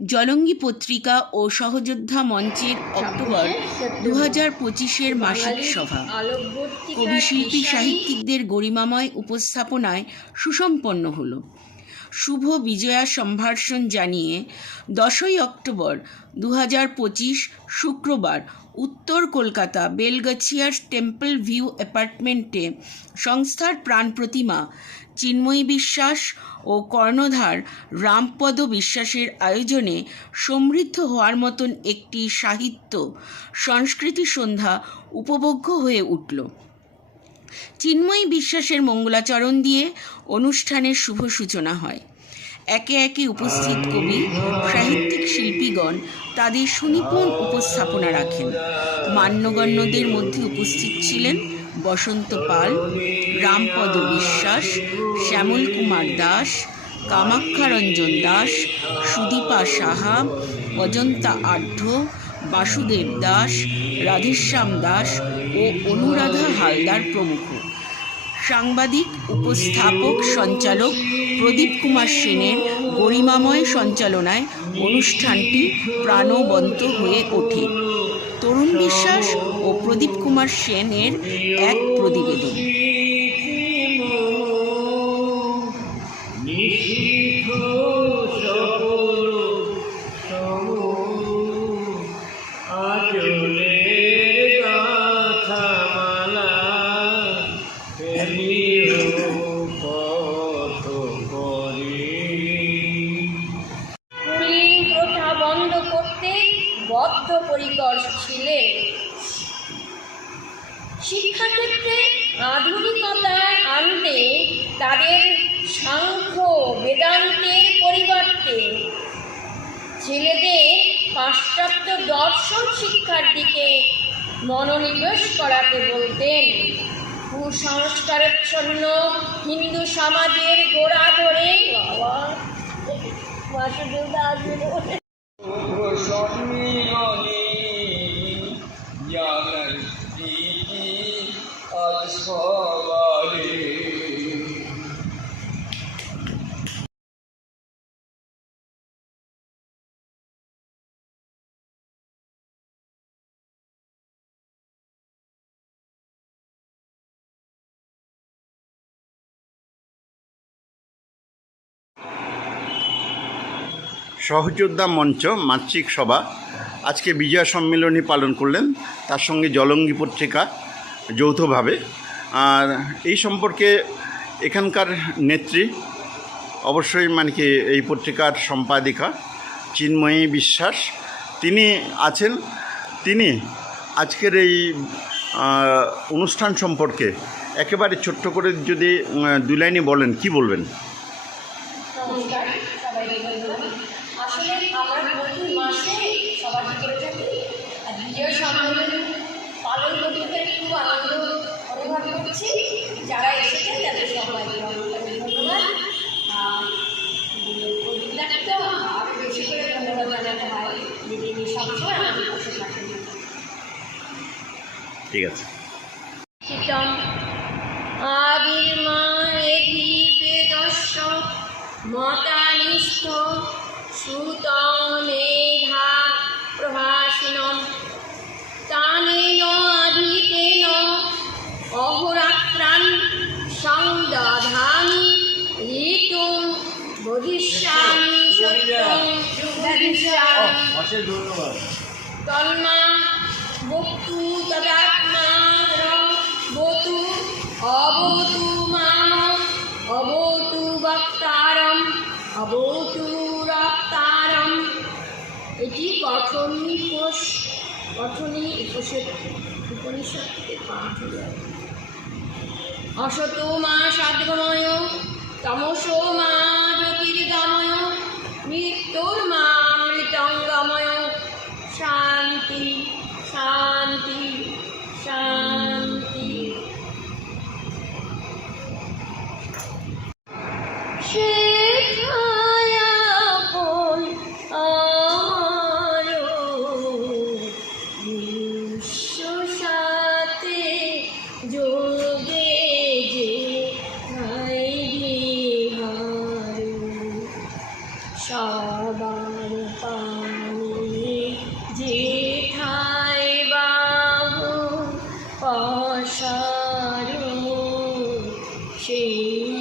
জলঙ্গি পত্রিকা ও সহযোদ্ধা মঞ্চের অক্টোবর দু হাজার পঁচিশের মাসিক সভা। কবিশিল্পী সাহিত্যিকদের গরিমাময় উপস্থাপনায় সুসম্পন্ন হল। শুভ বিজয়া সম্ভাষণ জানিয়ে দশই অক্টোবর দু হাজার পঁচিশ শুক্রবার উত্তর কলকাতা বেলগাছিয়ার টেম্পল ভিউ অ্যাপার্টমেন্টে সংস্থার প্রাণ প্রতিমা, চিন্ময়ী বিশ্বাস ও কর্ণধার রামপদ বিশ্বাসের আয়োজনে সমৃদ্ধ হওয়ার মতন একটি সাহিত্য সংস্কৃতি সন্ধ্যা উপভোগ্য হয়ে উঠল। চিন্ময়ী বিশ্বাসের মঙ্গলাচরণ দিয়ে অনুষ্ঠানের শুভ সূচনা হয়। একে একে উপস্থিত কবি, সাহিত্যিক শিল্পীগণ তাদের সুনিপুণ উপস্থাপনা রাখেন। মান্যগণ্যদের মধ্যে উপস্থিত ছিলেন বসন্ত পাল, রামপদ বিশ্বাস, শ্যামল কুমার দাস কামাক্ষারঞ্জন দাস, সুদীপা সাহা, অজন্তা আঢ্য বাসুদেব দাস, রাধেশ্যাম দাস ও অনুরাধা হালদার প্রমুখ। সাংবাদিক, উপস্থাপক, সঞ্চালক প্রদীপ কুমার সেনের গরিমাময় সঞ্চালনায় অনুষ্ঠানটি প্রাণবন্ত হয়ে ওঠে। তরুণ বিশ্বাস ও প্রদীপ কুমার সেনের এক প্রতিবেদন। তাদের সাংখ্য বেদান্তের পরিবর্তে ছেলেদের পাশ্চাত্য দর্শন শিক্ষার দিকে মনোনিবেশ করাতে বলতেন কুসংস্কারচ্ছন্ন হিন্দু সমাজের গোড়া ধরে বাবা সহযোদ্ধা মঞ্চ, মাতৃক সভা। আজকে বিজয়া সম্মেলনী পালন করলেন, তার সঙ্গে জলঙ্গি পত্রিকা যৌথভাবে। আর এই সম্পর্কে এখানকার নেত্রী, অবশ্যই মানে কি এই পত্রিকার সম্পাদিকা, চিন্ময়ী বিশ্বাস, তিনি আছেন। তিনি আজকের এই অনুষ্ঠান সম্পর্কে একেবারে ছোট্ট করে যদি দু লাইনে বলেন, কি বলবেন নমস্কার সবাইকে ধন্যবাদ আসলে আমরা প্রতি মাসে সবাই করে থাকি? আর বিজয় সম্মেলন পালন করতে পেরে খুব আনন্দ অনুভব করছি। যারা এসেছেন তাদের সবাইকে অনেক ধন্যবাদ। আর প্রদীপদাকে তো আরও বেশি করে ধন্যবাদ জানাতে হয় সবসময় আমাদের পাশে থাকেন। ঠিক আছে। চিতম আবির্মায়েধি বেদস্য মতানিষ্ঠ। সুতমেধা প্রভাষিণম তানেন আধিতেন অহোরাত্রান সংদধামি ঋতু বধিষ্যামি সত্যং বধিষ্যামি ধন্যবাদ তন্মা বক্তু তদাত্মার বতু অবতু মাম অবতু বক্তারম। অবতু এটি কথনী কোষ একুশের উপনিষদ থেকে পাঠ অসতো মা সাধগময় তমসো মা জ্যোতির্গময়, মৃত্যুর মা সবার পানি যেঠায় বাহু অসারু সেইখানেতে